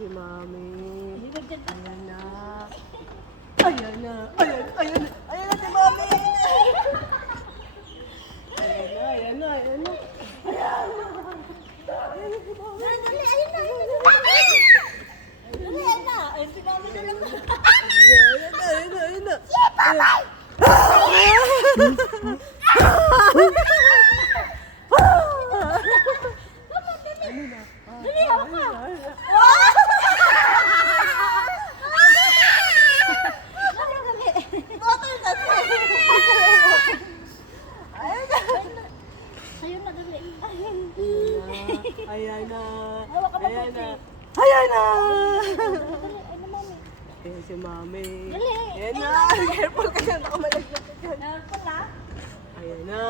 si Mami. Ayan na. Ayan na. Ayan na si Mami. Ayan na. Ayan na si Mami. Ayan na. Ayan na. Ayan si Mami. Ayan na. Careful ka dyan. Baka malaglag ka dyan. Ayan na.